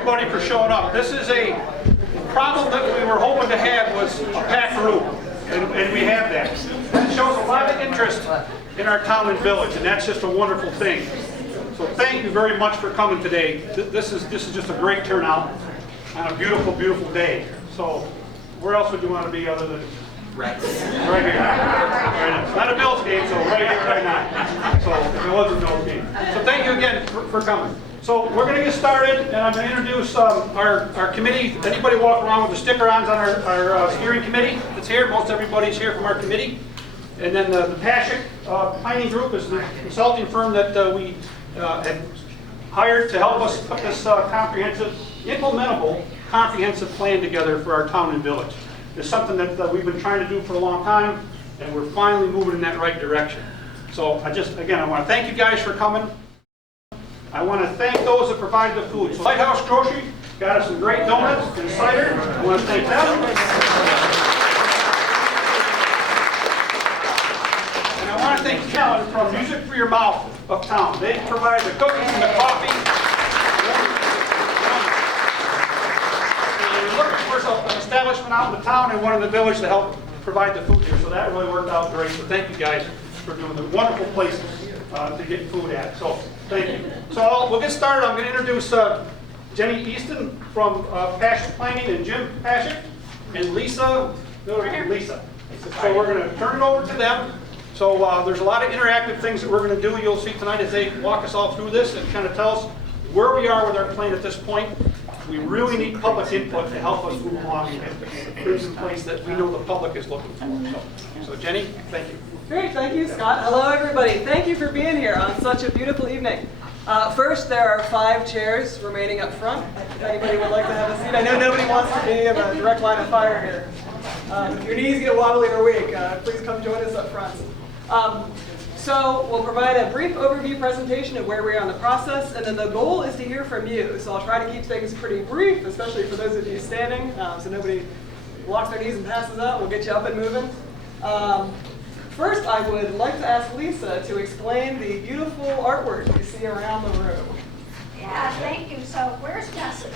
everybody for showing up. This is a problem that we were hoping to have was a packed room, and we have that. That shows a lot of interest in our town and village, and that's just a wonderful thing. So thank you very much for coming today. This is just a great turnout on a beautiful, beautiful day. So where else would you want to be other than right here? Right now. It's not a Bills game, so right here, right now. So if it wasn't a Bills game. So thank you again for coming. So we're going to get started, and I'm going to introduce our committee. Anybody walk around with the sticker-ons on our steering committee that's here? Most everybody's here from our committee. And then the Pashek Planning Group is the consulting firm that we had hired to help us put this comprehensive, implementable, comprehensive plan together for our town and village. It's something that we've been trying to do for a long time, and we're finally moving in that right direction. So I want to thank you guys for coming. I want to thank those that provide the food. So Lighthouse Grocery got us some great donuts and cider. I want to thank them. And I want to thank Karen from Music for Your Mouth uptown. They provide the cookies and the coffee. And we're looking for an establishment out in the town and one in the village to help provide the food here. So that really worked out great. So thank you guys for doing the wonderful places to get food at. So thank you. So we'll get started. I'm going to introduce Jenny Easton from Pashek Planning and Jim Pashek and Lisa. Lisa. So we're going to turn it over to them. So there's a lot of interactive things that we're going to do. You'll see tonight as they walk us all through this and kind of tell us where we are with our plan at this point. We really need public input to help us move along and get things in place that we know the public is looking for. So Jenny, thank you. Great, thank you, Scott. Hello, everybody. Thank you for being here on such a beautiful evening. First, there are 5 chairs remaining up front. If anybody would like to have a seat. I know nobody wants to be in a direct line of fire here. If your knees get wobbly or weak, please come join us up front. So we'll provide a brief overview presentation of where we are in the process, and then the goal is to hear from you. So I'll try to keep things pretty brief, especially for those of you standing, so nobody locks their knees and passes out. We'll get you up and moving. First, I would like to ask Lisa to explain the beautiful artwork you see around the room. Yeah, thank you. So where's Jessie?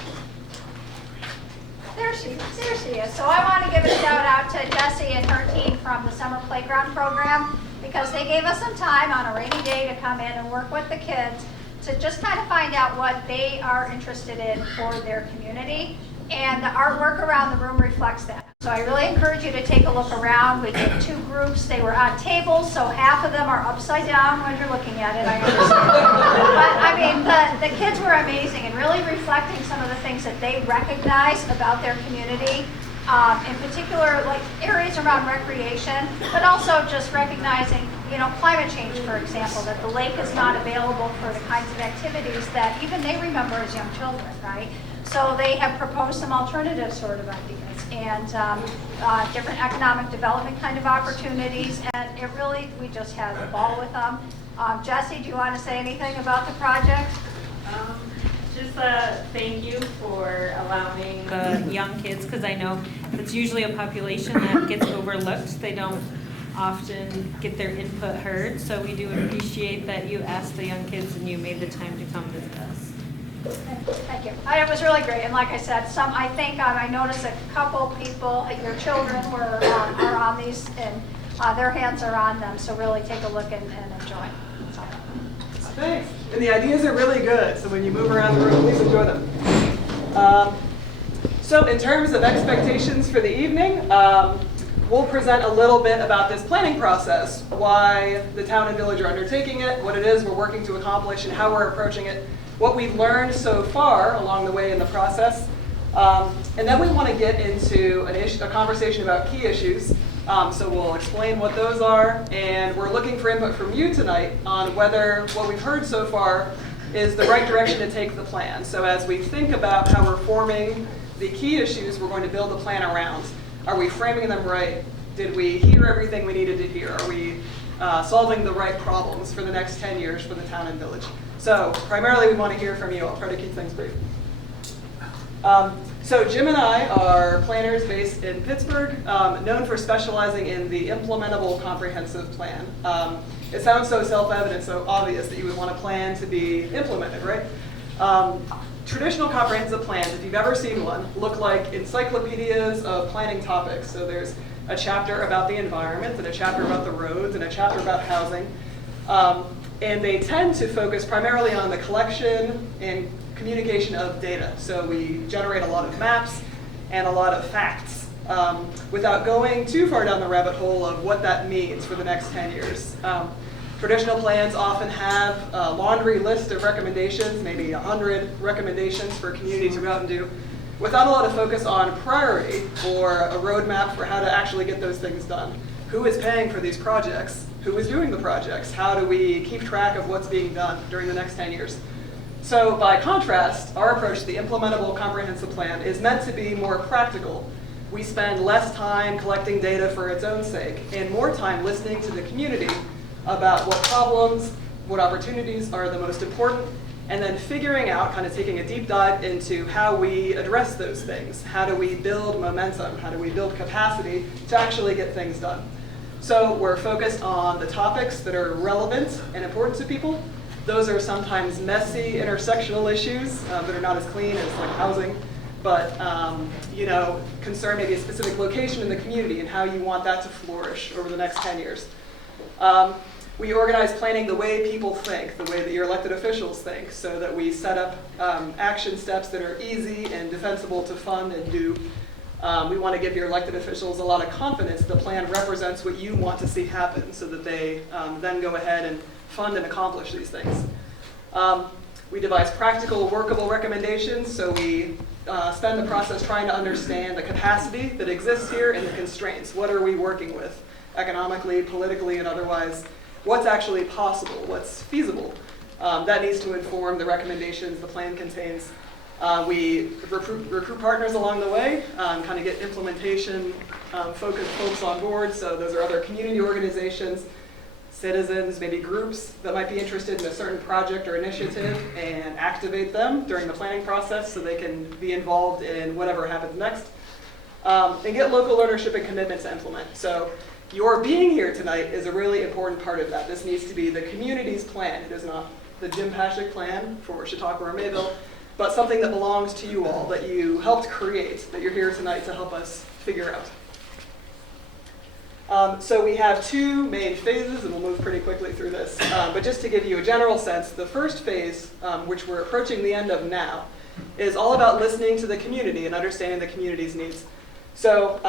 There she is. So I want to give a shout out to Jessie and her team from the Summer Playground Program, because they gave us some time on a rainy day to come in and work with the kids to just kind of find out what they are interested in for their community. And the artwork around the room reflects that. So I really encourage you to take a look around. We did 2 groups. They were on tables, so half of them are upside down when you're looking at it, I understand. But I mean, the kids were amazing and really reflecting some of the things that they recognize about their community. In particular, like areas around recreation, but also just recognizing, climate change, for example, that the lake is not available for the kinds of activities that even they remember as young children, right? So they have proposed some alternative sort of ideas and different economic development kind of opportunities, and we just had a ball with them. Jessie, do you want to say anything about the project? Just thank you for allowing the young kids, because I know it's usually a population that gets overlooked. They don't often get their input heard, so we do appreciate that you asked the young kids and you made the time to come visit us. Thank you. It was really great, and like I said, I noticed a couple people, your children are on these, and their hands are on them, so really take a look and enjoy. Thanks. And the ideas are really good, so when you move around the room, please enjoy them. So in terms of expectations for the evening, we'll present a little bit about this planning process, why the town and village are undertaking it, what it is we're working to accomplish, and how we're approaching it, what we've learned so far along the way in the process. And then we want to get into a conversation about key issues. So we'll explain what those are, and we're looking for input from you tonight on whether what we've heard so far is the right direction to take the plan. So as we think about how we're forming the key issues we're going to build the plan around, are we framing them right? Did we hear everything we needed to hear? Are we solving the right problems for the next 10 years for the town and village? So primarily we want to hear from you. I'll try to keep things brief. So Jim and I are planners based in Pittsburgh, known for specializing in the implementable comprehensive plan. It sounds so self-evident, so obvious that you would want a plan to be implemented, right? Traditional comprehensive plans, if you've ever seen one, look like encyclopedias of planning topics. So there's a chapter about the environment, and a chapter about the roads, and a chapter about housing. And they tend to focus primarily on the collection and communication of data. So we generate a lot of maps and a lot of facts without going too far down the rabbit hole of what that means for the next 10 years. Traditional plans often have a laundry list of recommendations, maybe 100 recommendations for a community to go out and do, without a lot of focus on priority or a roadmap for how to actually get those things done. Who is paying for these projects? Who is doing the projects? How do we keep track of what's being done during the next 10 years? So by contrast, our approach to the implementable comprehensive plan is meant to be more practical. We spend less time collecting data for its own sake and more time listening to the community about what problems, what opportunities are the most important, and then figuring out, kind of taking a deep dive into how we address those things. How do we build momentum? How do we build capacity to actually get things done? So we're focused on the topics that are relevant and important to people. Those are sometimes messy intersectional issues that are not as clean as like housing, but concern maybe a specific location in the community and how you want that to flourish over the next 10 years. We organize planning the way people think, the way that your elected officials think, so that we set up action steps that are easy and defensible to fund and do. We want to give your elected officials a lot of confidence the plan represents what you want to see happen so that they then go ahead and fund and accomplish these things. We devise practical, workable recommendations, so we spend the process trying to understand the capacity that exists here and the constraints. What are we working with economically, politically, and otherwise? What's actually possible? What's feasible? That needs to inform the recommendations the plan contains. We recruit partners along the way, kind of get implementation focused folks on board. So those are other community organizations, citizens, maybe groups that might be interested in a certain project or initiative, and activate them during the planning process so they can be involved in whatever happens next. And get local ownership and commitment to implement. So your being here tonight is a really important part of that. This needs to be the community's plan. It is not the Jim Pashek plan for Chautauqua or Mayville, but something that belongs to you all, that you helped create, that you're here tonight to help us figure out. So we have two main phases, and we'll move pretty quickly through this. But just to give you a general sense, the first phase, which we're approaching the end of now, is all about listening to the community and understanding the community's needs. So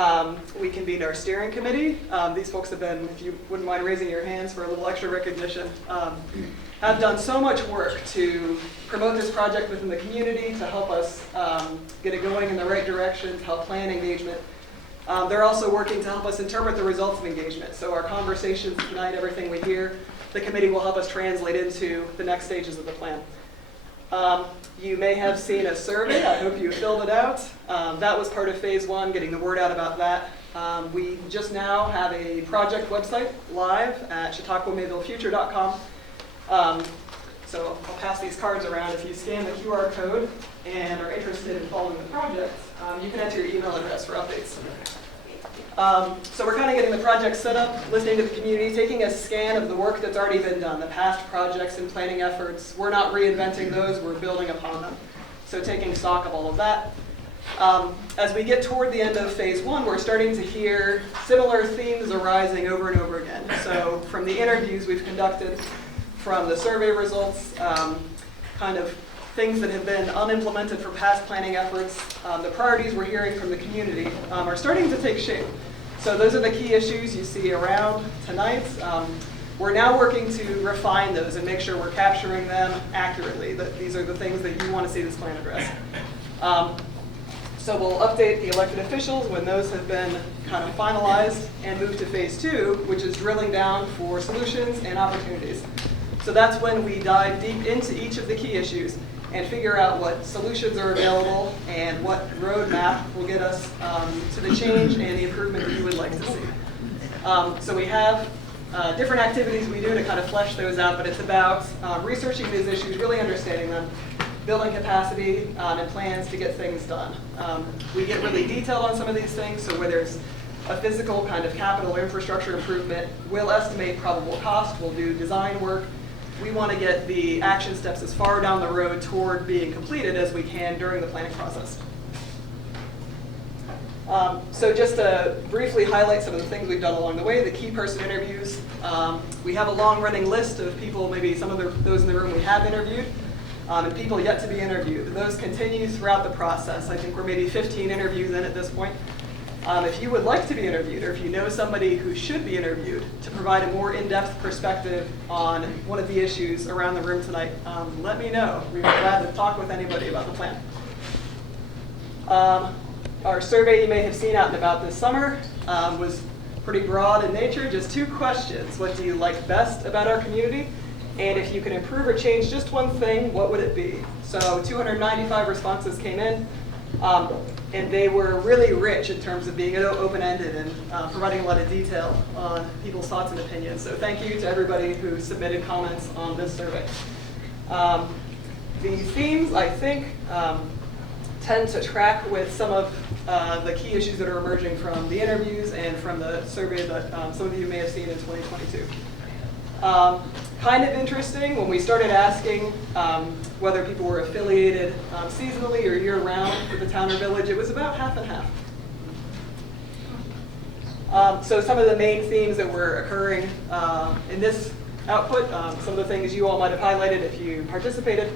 we convened our steering committee. These folks have been, if you wouldn't mind raising your hands for a little extra recognition, have done so much work to promote this project within the community, to help us get it going in the right direction, to help plan engagement. They're also working to help us interpret the results of engagement. So our conversations tonight, everything we hear, the committee will help us translate into the next stages of the plan. You may have seen a survey. I hope you filled it out. That was part of phase one, getting the word out about that. We just now have a project website live at chautauquamayvillefuture.com. So I'll pass these cards around. If you scan the QR code and are interested in following the project, you can enter your email address for updates. So we're kind of getting the project set up, listening to the community, taking a scan of the work that's already been done, the past projects and planning efforts. We're not reinventing those, we're building upon them. So taking stock of all of that. As we get toward the end of phase one, we're starting to hear similar themes arising over and over again. So from the interviews we've conducted, from the survey results, kind of things that have been unimplemented for past planning efforts, the priorities we're hearing from the community are starting to take shape. So those are the key issues you see around tonight. We're now working to refine those and make sure we're capturing them accurately, that these are the things that you want to see this plan address. So we'll update the elected officials when those have been kind of finalized and move to phase two, which is drilling down for solutions and opportunities. So that's when we dive deep into each of the key issues and figure out what solutions are available and what roadmap will get us to the change and the improvement that you would like to see. So we have different activities we do to kind of flesh those out, but it's about researching these issues, really understanding them, building capacity and plans to get things done. We get really detailed on some of these things, so where there's a physical kind of capital infrastructure improvement, we'll estimate probable cost, we'll do design work, we want to get the action steps as far down the road toward being completed as we can during the planning process. So just to briefly highlight some of the things we've done along the way, the key person interviews. We have a long-running list of people, maybe some of those in the room we have interviewed, and people yet to be interviewed. Those continue throughout the process. I think we're maybe 15 interviews in at this point. If you would like to be interviewed, or if you know somebody who should be interviewed to provide a more in-depth perspective on one of the issues around the room tonight, let me know. We'd be glad to talk with anybody about the plan. Our survey you may have seen out and about this summer was pretty broad in nature, just 2 questions. What do you like best about our community? And if you could improve or change just one thing, what would it be? So 295 responses came in, and they were really rich in terms of being open-ended and providing a lot of detail on people's thoughts and opinions. So thank you to everybody who submitted comments on this survey. The themes, I think, tend to track with some of the key issues that are emerging from the interviews and from the survey that some of you may have seen in 2022. Kind of interesting, when we started asking whether people were affiliated seasonally or year-round with the town or village, it was about half and half. So some of the main themes that were occurring in this output, some of the things you all might have highlighted if you participated.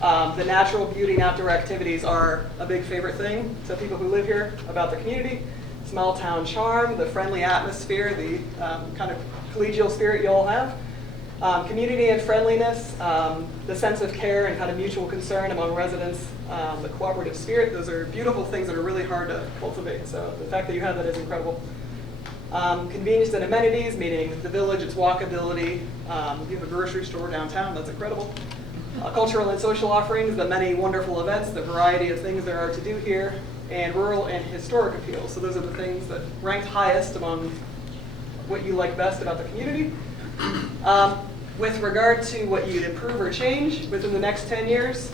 The natural beauty and outdoor activities are a big favorite thing to people who live here about the community. Small town charm, the friendly atmosphere, the kind of collegial spirit you all have. Community and friendliness, the sense of care and kind of mutual concern among residents, the cooperative spirit. Those are beautiful things that are really hard to cultivate. So the fact that you have that is incredible. Convenience and amenities, meaning the village, its walkability. You have a grocery store downtown, that's incredible. Cultural and social offerings, the many wonderful events, the variety of things there are to do here, and rural and historic appeal. So those are the things that ranked highest among what you like best about the community. With regard to what you'd improve or change within the next 10 years,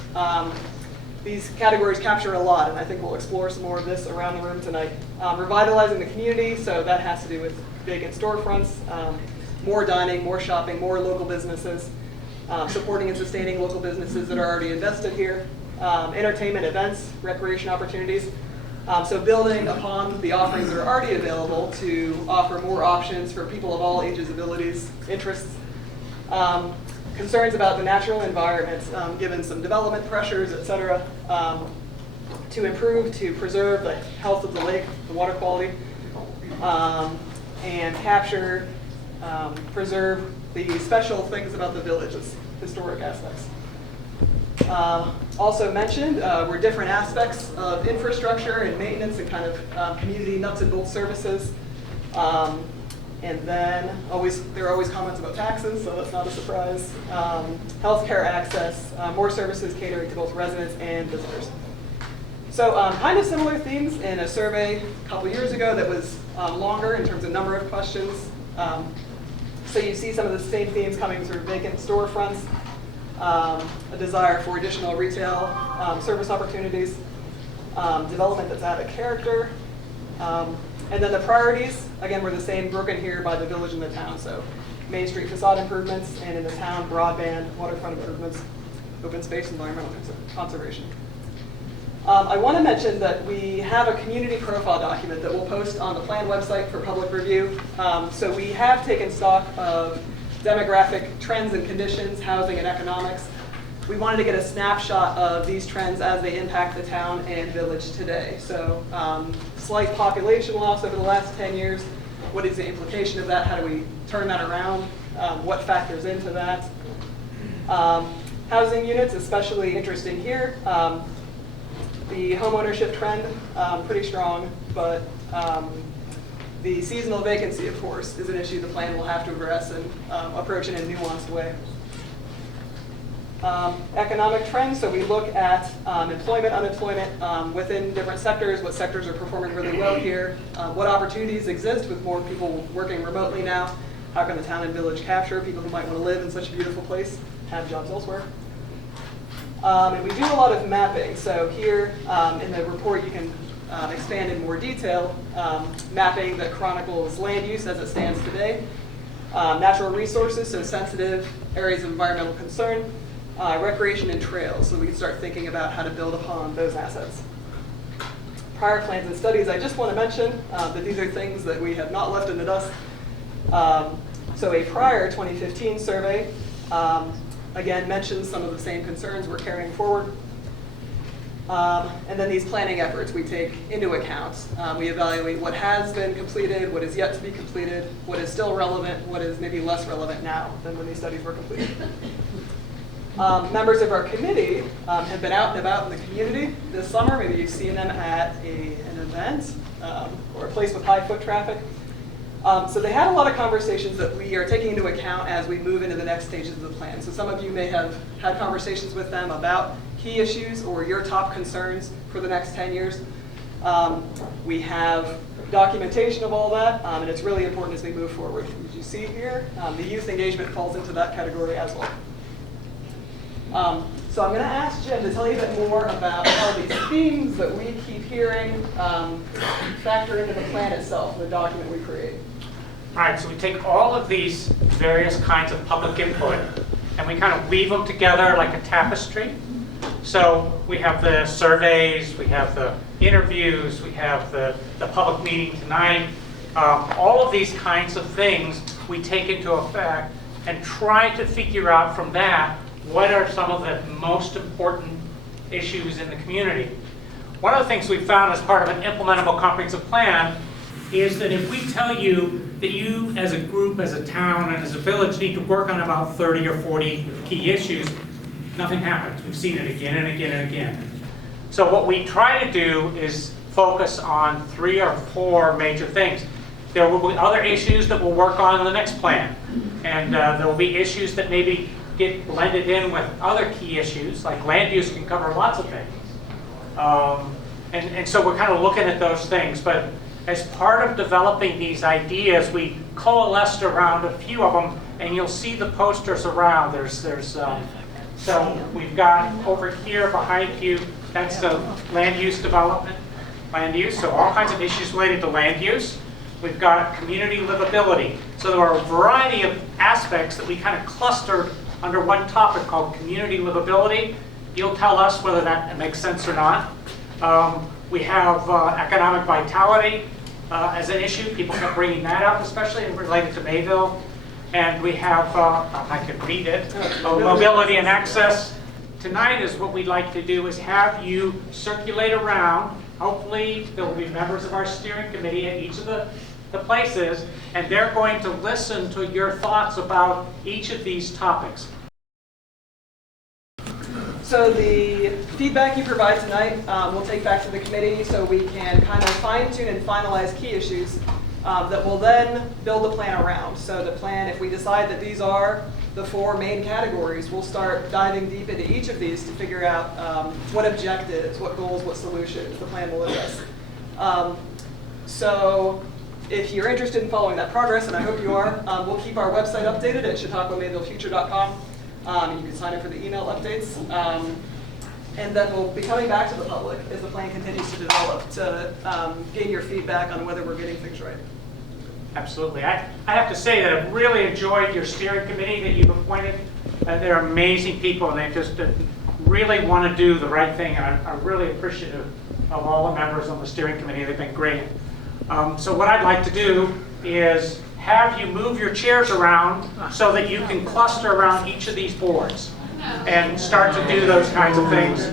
these categories capture a lot, and I think we'll explore some more of this around the room tonight. Revitalizing the community, so that has to do with vacant storefronts, more dining, more shopping, more local businesses, supporting and sustaining local businesses that are already invested here, entertainment, events, recreation opportunities. So building upon the offerings that are already available to offer more options for people of all ages, abilities, interests. Concerns about the natural environment, given some development pressures, et cetera, to improve, to preserve the health of the lake, the water quality, and capture, preserve the special things about the village's historic aspects. Also mentioned were different aspects of infrastructure and maintenance and kind of community nuts and bolts services. And then there are always comments about taxes, so that's not a surprise. Healthcare access, more services catering to both residents and visitors. So kind of similar themes in a survey a couple years ago that was longer in terms of number of questions. So you see some of the same themes coming through: vacant storefronts, a desire for additional retail service opportunities, development that's out of character, and then the priorities, again, were the same, broken here by the village and the town. So Main Street facade improvements, and in the town, broadband, waterfront improvements, open space, environmental conservation. I want to mention that we have a community profile document that we'll post on the plan website for public review. So we have taken stock of demographic trends and conditions, housing and economics. We wanted to get a snapshot of these trends as they impact the town and village today. So slight population loss over the last 10 years. What is the implication of that? How do we turn that around? What factors into that? Housing units, especially interesting here. The homeownership trend, pretty strong, but the seasonal vacancy, of course, is an issue the plan will have to address and approach in a nuanced way. Economic trends, so we look at employment, unemployment within different sectors, what sectors are performing really well here, what opportunities exist with more people working remotely now, how can the town and village capture people who might want to live in such a beautiful place, have jobs elsewhere. And we do a lot of mapping, so here in the report you can expand in more detail, mapping that chronicles land use as it stands today, natural resources, so sensitive areas of environmental concern, recreation and trails, so we can start thinking about how to build upon those assets. Prior plans and studies, I just want to mention that these are things that we have not left in the dust. So a prior 2015 survey, again, mentions some of the same concerns we're carrying forward. And then these planning efforts we take into account. We evaluate what has been completed, what is yet to be completed, what is still relevant, what is maybe less relevant now than when these studies were completed. Members of our committee have been out and about in the community this summer. Maybe you've seen them at an event or a place with high foot traffic. So they had a lot of conversations that we are taking into account as we move into the next stages of the plan. So some of you may have had conversations with them about key issues or your top concerns for the next 10 years. We have documentation of all that, and it's really important as we move forward. As you see here, the youth engagement falls into that category as well. So I'm going to ask Jim to tell you a bit more about how these themes that we keep hearing factor into the plan itself, the document we create. All right, so we take all of these various kinds of public input and we kind of weave them together like a tapestry. So we have the surveys, we have the interviews, we have the public meeting tonight. All of these kinds of things we take into effect and try to figure out from that what are some of the most important issues in the community. One of the things we found as part of an implementable comprehensive plan is that if we tell you that you as a group, as a town, and as a village need to work on about 30 or 40 key issues, nothing happens. We've seen it again and again and again. So what we try to do is focus on 3 or 4 major things. There will be other issues that we'll work on in the next plan. And there will be issues that maybe get blended in with other key issues, like land use can cover lots of things. And so we're kind of looking at those things. But as part of developing these ideas, we coalesced around a few of them, and you'll see the posters around. So we've got over here behind you, that's the land use development, land use, so all kinds of issues related to land use. We've got community livability. So there are a variety of aspects that we kind of clustered under one topic called community livability. You'll tell us whether that makes sense or not. We have economic vitality as an issue. People kept bringing that up, especially related to Mayville. And we have, I can read it, mobility and access. Tonight is what we'd like to do is have you circulate around. Hopefully there will be members of our steering committee at each of the places, and they're going to listen to your thoughts about each of these topics. So the feedback you provide tonight we'll take back to the committee so we can kind of fine-tune and finalize key issues that we'll then build a plan around. So the plan, if we decide that these are the 4 main categories, we'll start diving deep into each of these to figure out what objectives, what goals, what solutions the plan will address. So if you're interested in following that progress, and I hope you are, we'll keep our website updated at chautauquamayvillefuture.com. You can sign up for the email updates. And then we'll be coming back to the public as the plan continues to develop to gain your feedback on whether we're getting things right. Absolutely. I have to say that I've really enjoyed your steering committee that you've appointed. They're amazing people, and they just really want to do the right thing. And I'm really appreciative of all the members on the steering committee. They've been great. So what I'd like to do is have you move your chairs around so that you can cluster around each of these boards and start to do those kinds of things.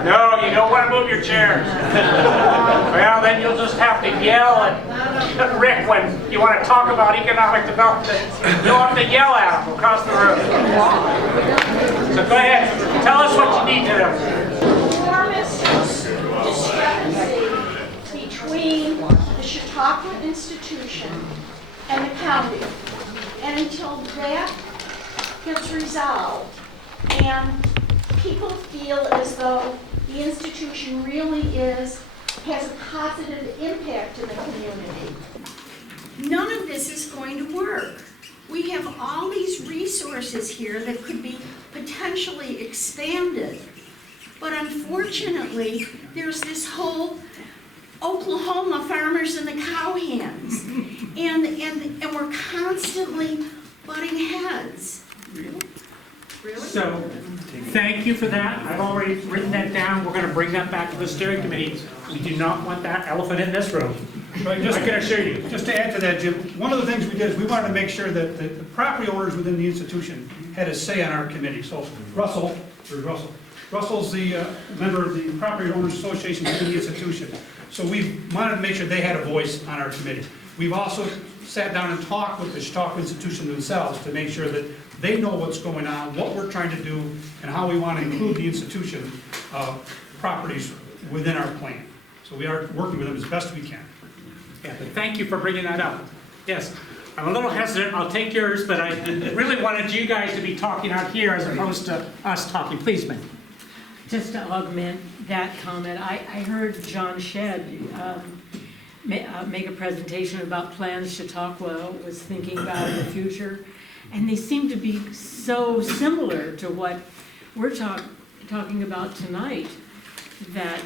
No, you don't want to move your chairs. Well, then you'll just have to yell at Rick when you want to talk about economic development. You'll have to yell at him across the room. So go ahead, tell us what you need to know. Enormous discrepancy between the Chautauqua institution and the county. And until that gets resolved and people feel as though the institution really has a positive impact in the community, none of this is going to work. We have all these resources here that could be potentially expanded, but unfortunately there's this whole Oklahoma farmers and the cowhands. And we're constantly butting heads. So, thank you for that. I've already written that down. We're gonna bring that back to the steering committee. We do not want that elephant in this room. Right, I can assure you. Just to add to that, Jim, one of the things we did is we wanted to make sure that the property owners within the institution had a say on our committee. So Russell, where's Russell? Russell's the member of the Property Owners Association within the institution. So we wanted to make sure they had a voice on our committee. We've also sat down and talked with the Chautauqua institution themselves to make sure that they know what's going on, what we're trying to do, and how we want to include the institution properties within our plan. So we are working with them as best we can. Yeah, but thank you for bringing that up. Yes, I'm a little hesitant, I'll take yours, but I really wanted you guys to be talking out here as opposed to us talking. Please, ma'am. Just to augment that comment, I heard John Shedd make a presentation about plans Chautauqua was thinking about in the future, and they seem to be so similar to what we're talking about tonight that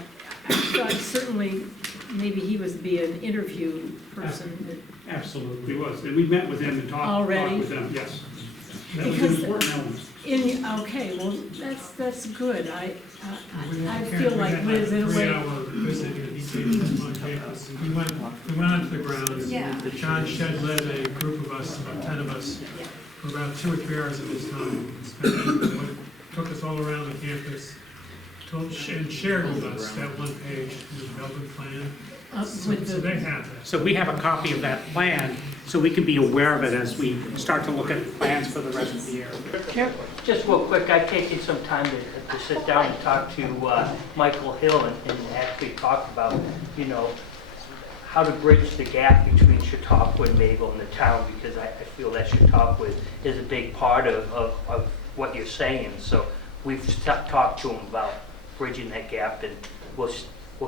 I thought certainly maybe he would be an interview person. Absolutely, he was. And we met with him and talked Already? with them, yes. That was Because an important element. Okay, well, that's good. I feel like Liz in a way. 3-hour visit that he gave us on campus. We went onto the grounds. Yeah. John Shedd led a group of us, about 10 of us, for about 2 or 3 hours of his time. Took us all around the campus, and shared with us that one page, the development plan. So they have that. So we have a copy of that plan, so we can be aware of it as we start to look at plans for the rest of the year. Just real quick, I've taken some time to sit down and talk to Michael Hill and actually talk about, you know, how to bridge the gap between Chautauqua and Mayville and the town, because I feel that Chautauqua is a big part of what you're saying. So we've talked to him about bridging that gap, and we'll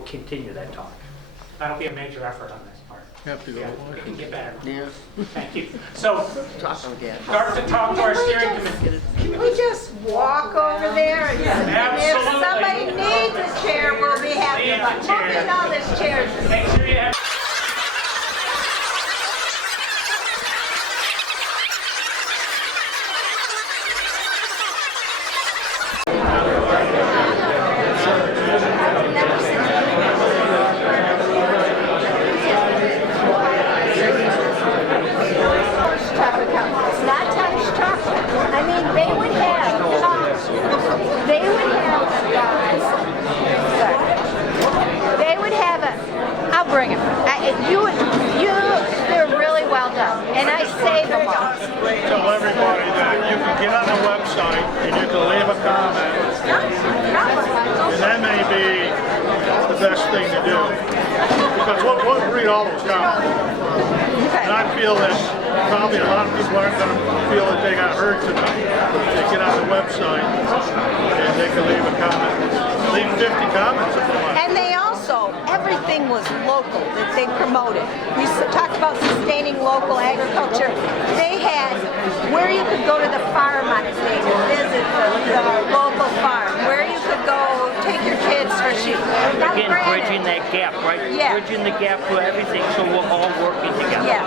continue that talk. That'll be a major effort on this part. Have to go. Yeah, we can get better. Yeah. Thank you. So, Talk again. start to talk to our steering committee. Can we just walk over there? And if somebody needs a chair, we'll be happy. Needs a But chair. we'll get all this chairs. Make sure you have. Not touch chocolate. I mean, they would have, they would have a, I'll bring them. They're really well done. And I save them all. Tell everybody that you can get on the website and you can leave a comment, and that may be the best thing to do. Because we'll read all those comments. And I feel that probably a lot of people aren't going to feel that they got heard tonight. They get on the website and they can leave a comment. Leave 50 comments if they want. And they also, everything was local that they promoted. We talked about sustaining local agriculture. They had where you could go to the farm on a day to visit the local farm, where you could go take your kids for sheep. Now, Again, granted, bridging that gap, right? Yeah. Bridging the gap to everything, so we're all working together. yes,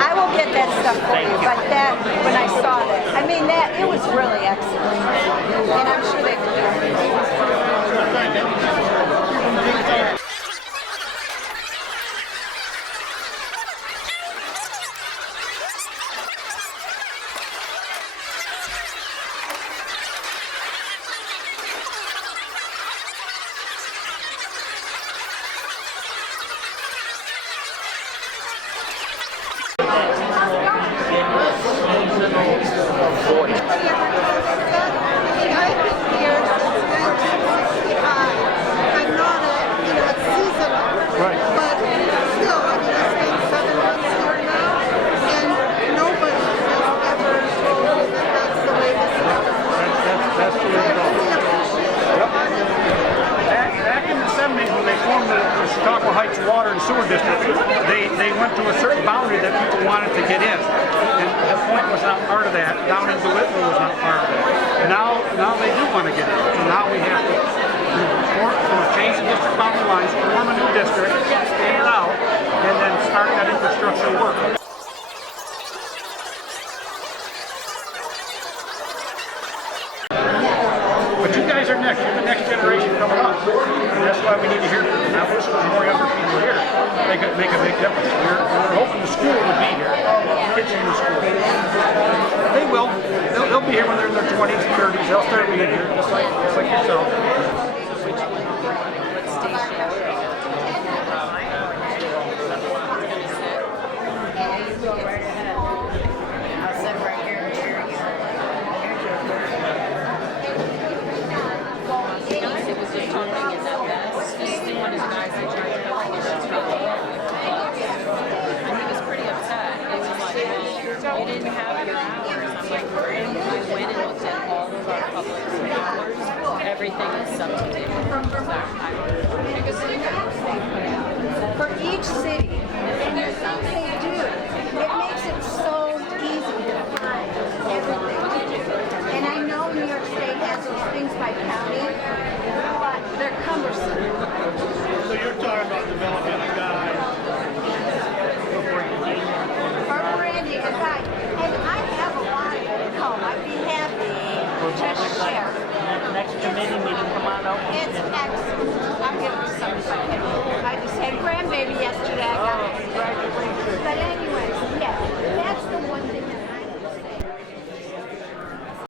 I will get that stuff for you, but that, when I saw that, I mean, it was really excellent. And I'm sure they could do it. Chautauqua Heights Water and Sewer District, they went to a certain boundary that people wanted to get in. And the point was not part of that. Down into Whitwell was not part of that. Now they do want to get in. So now we have to change the district boundary lines, form a new district, stand it out, and then start that infrastructure work. But you guys are next. You're the next generation coming up. And that's why we need to hear from you. Now, there's more younger people here. They could make a big difference. We're hoping the school will be here. Kids in the school. They will. They'll be here when they're in their 20s and 30s. They'll start being here, just like yourself. You didn't have your hours. I'm like, and I went and looked at all of our public hours. Everything is substituted. For each city, and the things they do, it makes it so easy to find everything. And I know New York State has those things by county, but they're cumbersome. So you're talking about developing a guide. Or Brandy, a guide. And I have a lot of it at home. I'd be happy to share. Next committee meeting, come on out. It's